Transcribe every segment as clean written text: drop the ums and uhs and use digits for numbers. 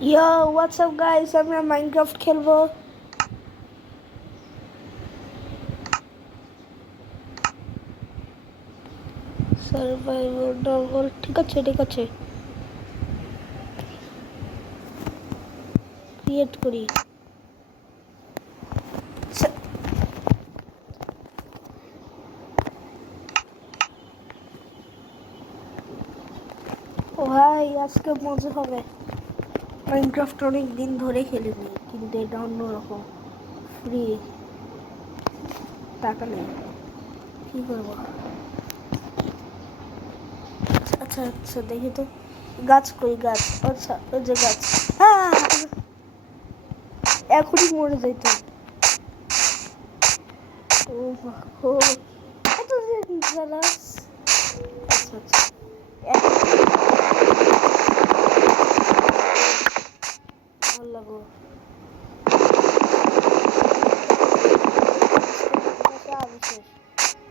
Yo, what's up guys? আমরা মাইনক্রাফট খেলবো। Survivor normal ঠিক আছে ক্রিয়েট করি। ও ভাই আজকে মজা হবে। মাইনক্রাফট অনেক দিন ধরে খেলিনি, কিন্তু এটা অন্যরকম। ফ্রি টাকা নেই, কি করবো? আচ্ছা দেখি তো গাছ কই গাছ। আচ্ছা ওই যে গাছ। এখনই মরে যাইতো। ও এত জ্বালাস। আচ্ছা ভালো লাগলো।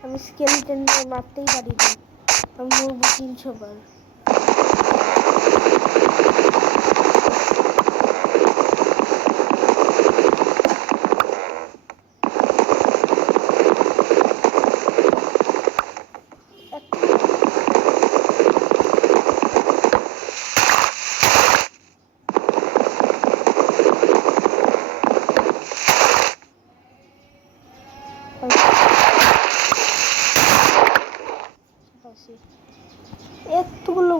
আমি স্কেলিটন মারতেই পারি না। আমি মরবো 300 বার। এতগুলো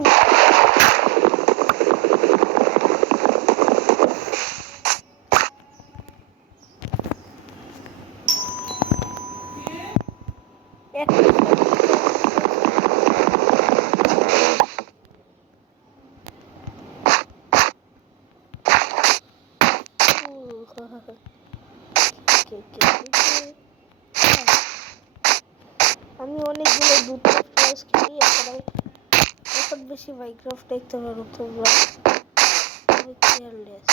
আমি অনেকগুলো দুধ ক্লাস খেলি। এখন বেশি মাইনক্রাফট দেখতে পারো তোমরা। আমি কেয়ারলেস।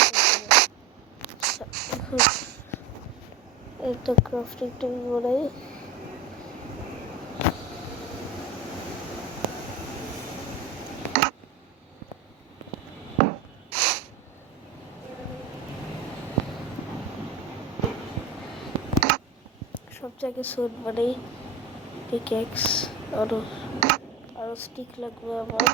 এখন একটা ক্রাফটিং টেবিল বানাই। সব জায়গায় সোট বানাই। পিকেক্স আরো স্টিক লাগবে আমার।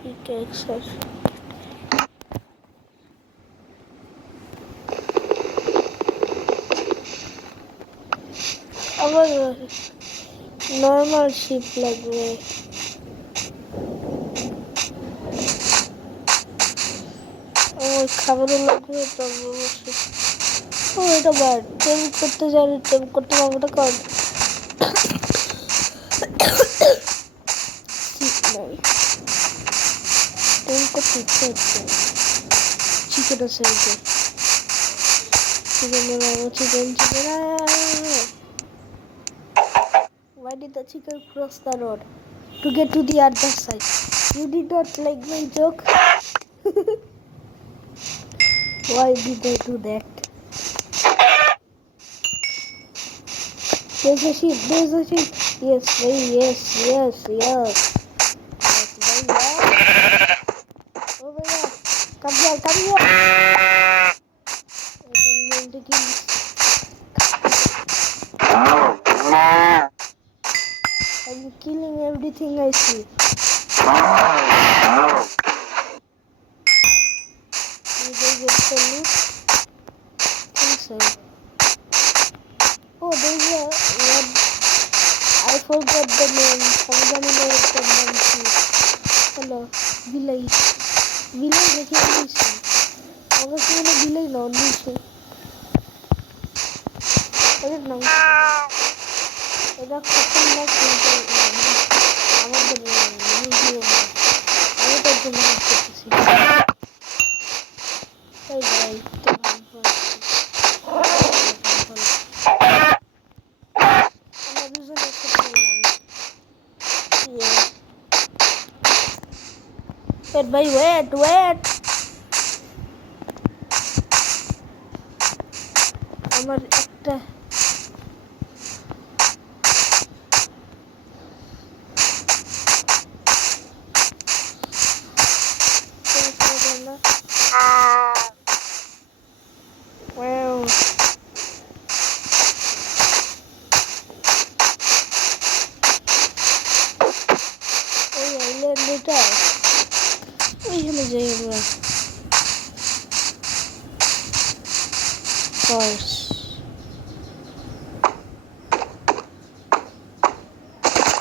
পিকেক্স আর আবার নর্মাল শিপ লাগবে। আমার খাবারও লাগবে। ও এটা বার টেম করতে জানি, টেম করতে পারবো না কারণ টেম করতে ইচ্ছে হচ্ছে। চিকেন আছে, chicken Why did the chicken cross the road to get to the other side? You did not like my joke. Why did they do that? There's a sheep. Yes, boy, yes. Oh my god. Come here. I'm going to kill you. I'm killing everything I see. You guys get the loot? Think so. Oh, there's a one. I forgot the name. I'm gonna know the name. Hello, Bilay. Bilay দেখে নিয়েছি। আমার কোনো বিলাই না, নিয়েছে। এদের নাম এটা খতরনাক, কিন্তু আমাদের আমি তার জন্য করতেছি। তাই ভাই আমরা দুজন একসাথে করলাম। ভাই ওয়েট আমার একটা এটা ওইখানে যাই আমরা হর্স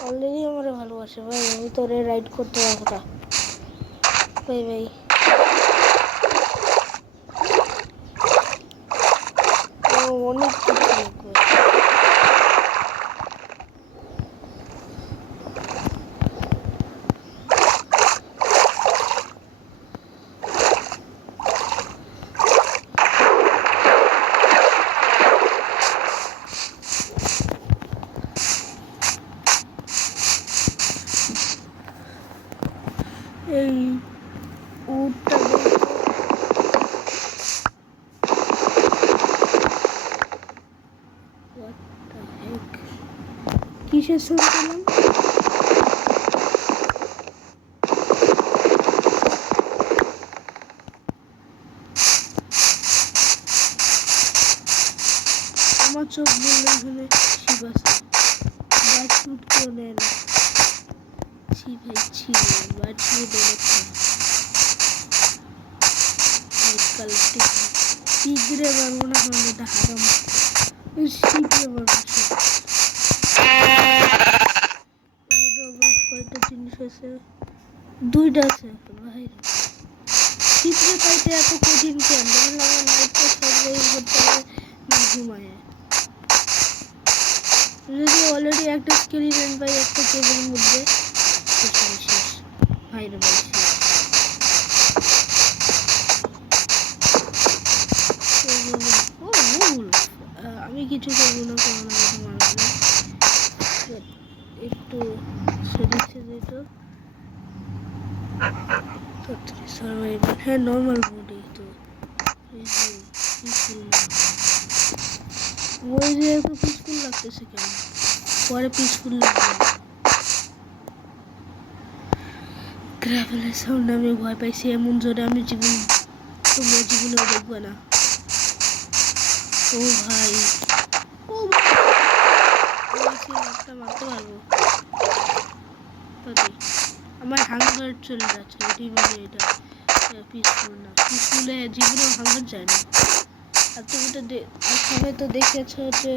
অলরেডি আমার ভালোবাসে ভাই আমি তোরে রাইড করতে পারবো না ভাই ভাই অনেক কিছু লাগবে এই উটটা কিসের শুরু করলাম আমার চোখ বললে এখানে শিব আছে বার্ড ফ্রুট কেউ নেয় না ছি ভাই ছি বার্ড ফ্রুট কালেক্টিভ শীঘ্রে পারবো না কারণ এটা হারাম শীঘ্রে পারবো কয়টা জিনিস আছে দুইটা আছে ভাই শীঘ্রে পাইতে এত কঠিন কেন তাহলে আমার লাইফটা সার্ভাইভ করতে হবে না ঘুমায় যদি অলরেডি একটা স্কেলিটন পাই একটা কেবের মধ্যে শেষ ভাইরে ভাই আমি কিছু করবো না কারণ আমাকে মারবে না একটু সেদিচ্ছে যেত সার্ভাইভাল হ্যাঁ নর্মাল বডি তো ওই যে এত পিসফুল লাগতেছে কেন পরে পিসফুল লাগবে গ্রাভেলের সাউন্ড আমি ভয় পাইছি এমন জোরে আমি তোমরা জীবনেও দেখবে না ও ভাই ও একটা মারতে পারবো আমার হাঙ্গার চলে যাচ্ছে এটাই মানে এটা পিসফুল না পিসফুলে জীবনেও হাঙ্গার যায় না আর তুমি তো সবাই তো দেখেছো যে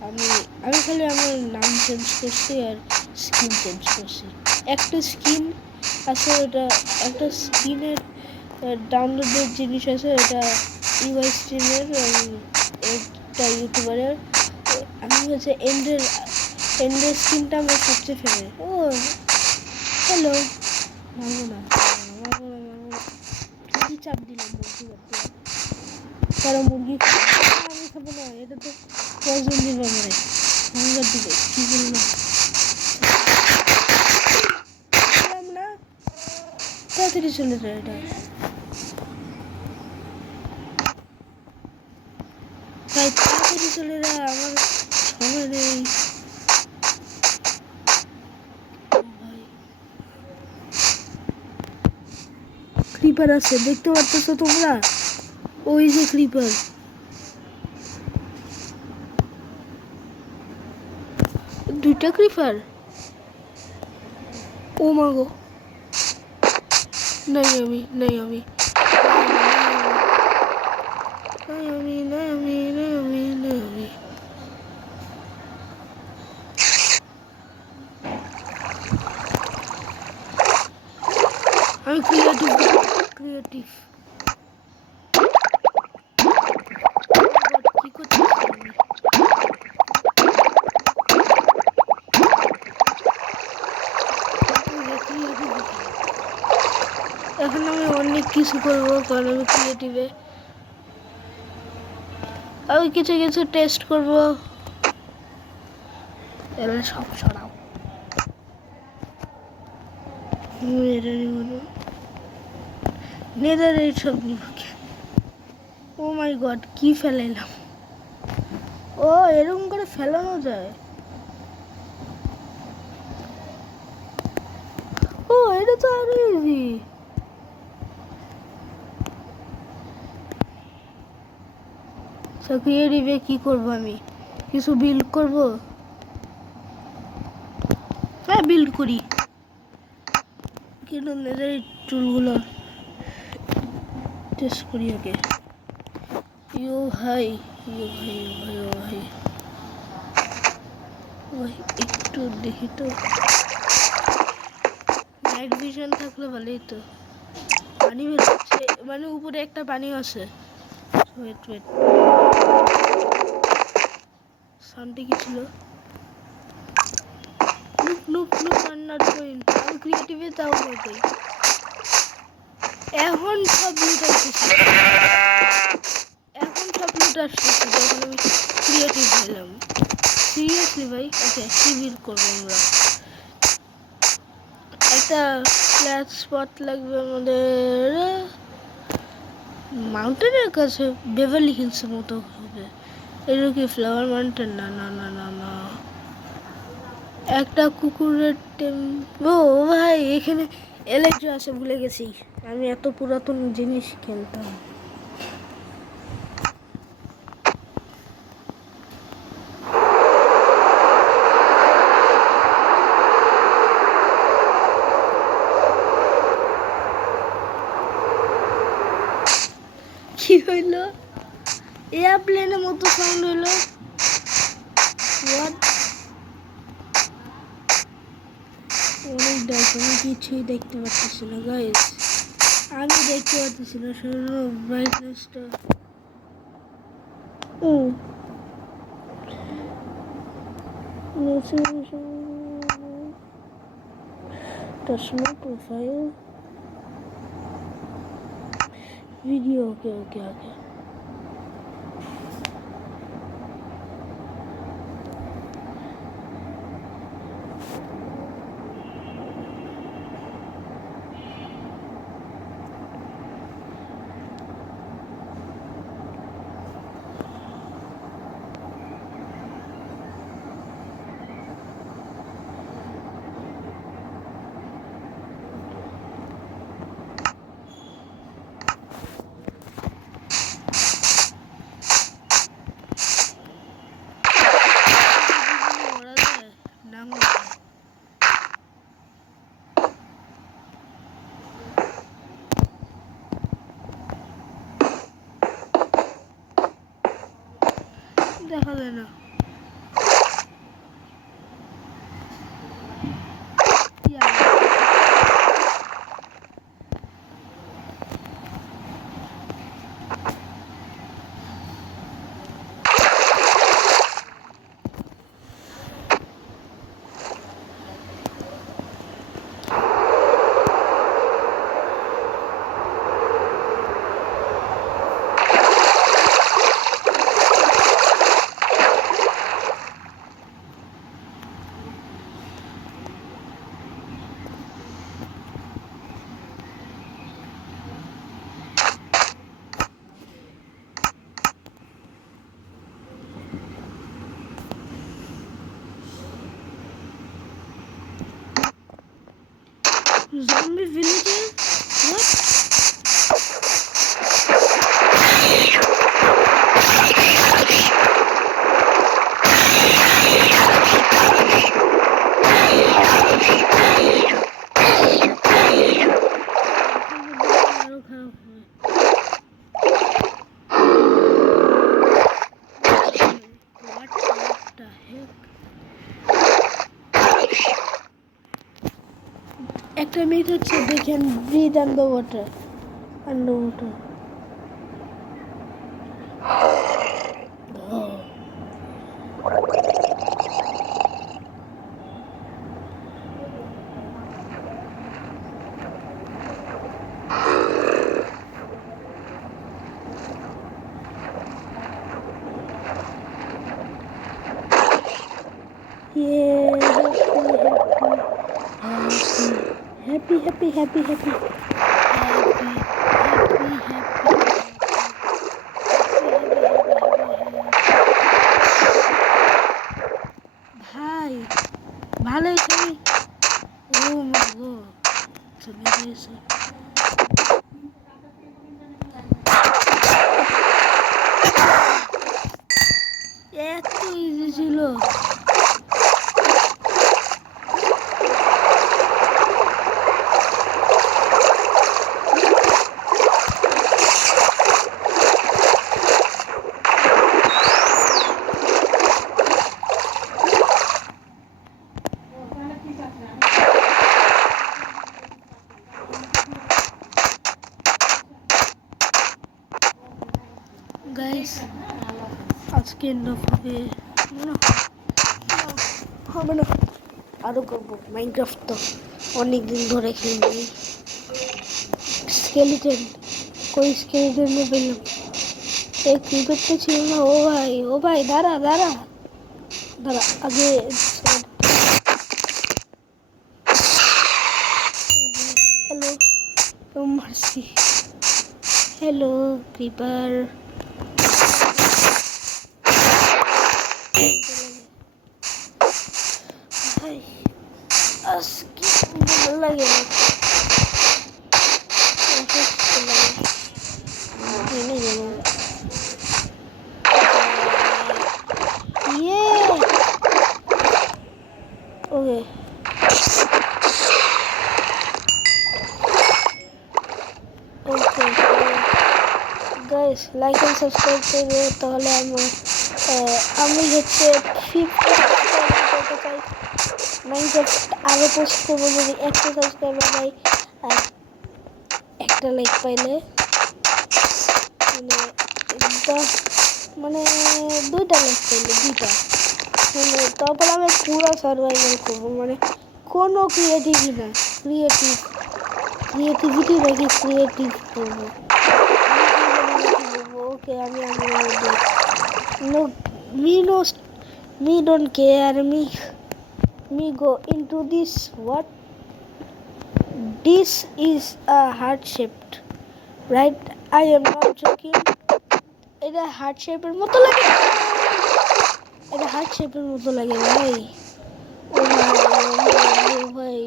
আমি খালি আমার নাম চেঞ্জ করছি আর স্কিন চেঞ্জ করছি একটা স্কিন আছে ওটা একটা স্কিনের ডাউনলোডের জিনিস আছে এটা ইউআই স্ট্রিমের একটা ইউটিউবারের আমি হচ্ছে এন্ডের স্কিনটা আমার সবচেয়ে ফেভারিট ও হ্যালো মারবো না কি চাপ দিলাম মুরগি করতে কারণ মুরগি আমি খাবো না এটা তো পয়জন দিবে আমার হাঙ্গার দিবে কি বললাম না তাড়াতাড়ি চলে যায় এটা তাই তাড়াতাড়ি চলে যায় আমার সময় নেই ক্রিপার আছে দেখতে পারতেছো তোমরা ওই যে ক্রিপার দুইটা ক্রিপার ও মাগো নাই আমি ক্রিয়েটিভ কি করছি এখন আমি অনেক কিছু করবো কারণ আমি ক্রিয়েটিভে আমি কিছু টেস্ট করবো এবার সব সরাও নেদারের সব নিবকে ও মাই গড কি ফেলাইলাম ও এরকম করে ফেলানো যায় ও এটা তো আরো ইজি ক্রিয়েটিভে কি করব আমি কিছু বিল্ড করব হ্যাঁ বিল্ড করি কিন্তু নেজার টুলগুলো টেস্ট করি আগে। ইউ ভাই একটু দেখি তো, নাইট ভিশন থাকলে ভালোই তো। পানি বেরোচ্ছে, মানে উপরে একটা পানি আছে। ওয়েট সাউন্ডটা কি ছিল? নুপ রান্নার পয়েন্ট আমি ক্রিয়েটিভে তাও বলতে এখন সব লুট আসতেছে, যখন আমি ক্রিয়েটিভ হলাম। সিরিয়াসলি ভাই, ওকে সিভিল করবো আমরা। একটা ফ্ল্যাট স্পট লাগবে আমাদের মাউন্টেনের কাছে, বেভারলি হিলসের মতো হবে। এটা কি ফ্লাওয়ার মাউন্টেন? না। একটা কুকুরের ও ভাই, এখানে এলেক্ট্রা আছে, ভুলে গেছি। আমি এত পুরাতন জিনিস খেলতাম। কি হইল? এয়ারপ্লেনের মতো সাউন্ড হইলো। অনেক ডাক, আমি কিছুই দেখতে পাচ্ছি না গাইস, আমি দেখতে পাচ্ছি না। শুধু ব্রাইটনেসটা personal profile video. Okay. দেখা যায় না। Zombie villager? What? একটা মেয়ে হচ্ছে, দেখেন, ব্রিথ আন্ডারওয়াটার। Happy. ভাই ভালোই তুমি। ও মা গো, চলে গেছে। এত ইজি ছিল। আজকে এন্ড হবে না, হবে না, আরো করবো। মাইনক্রাফট তো অনেকদিন ধরে খেলবি। স্কেলিটন, কই স্কেলিটনে পেলাম? এই ক্রিকেটটা ছিল না। ও ভাই দাঁড়া দাঁড়া দাঁড়া আগে। হ্যালো মারছি। Hello creeper. ভাই আজকে ভালো লাগে না। Okay okay guys, like and subscribe করবে। তাহলে আমি হচ্ছে 50 করতে চাই। মাইনক্রাফট আরও পোস্ট করবো যদি 100 সাবস্ক্রাইবার পাই আর 1টা লাইক পাইলে, মানে 2টা লাইক পাইলে 2টা, মানে তারপর আমি পুরো সার্ভাইভাল করবো, মানে কোনো ক্রিয়েটিভিটি রেখে ক্রিয়েটিভ করবো। ওকে আমি no, me don't care, me go into this. What? This is a heart shaped, right? I am not joking. এটা হার্ট শেপের মতো লাগে, এটা হার্ট শেপের মতো লাগে ভাই। ও ভাই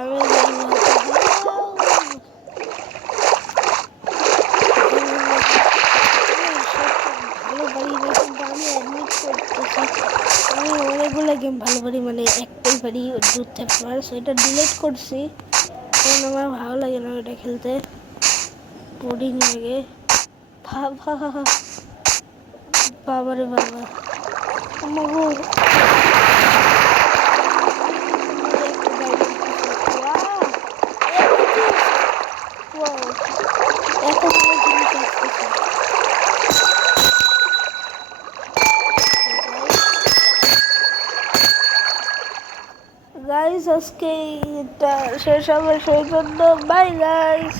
আমি অনেকগুলো গেম ভালো পারি, মানে একটাই পারি যুদ্ধে ফার্স্ট, ওইটা ডিলিট করছি কারণ আমার ভালো লাগে না ওইটা খেলতে, বোরিং লাগে। বাবারে বাবা এত ভালো জিনিস আসতেছে। গাইস আজকে এটা শেষ হবে সেই জন্য বাই গাইস।